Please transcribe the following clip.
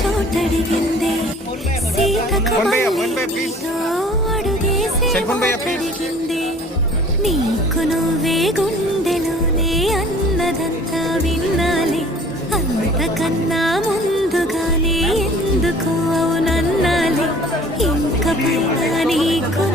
చోటడిగిందే సీతకు నీతో అడుగేసే అడిగిందే నీకు నువ్వే గుండెలోనే అన్నదంతా విన్నాలే అంతకన్నా ముందుగానే ఎందుకు అవునన్నాలే ఇంక పైన నీకు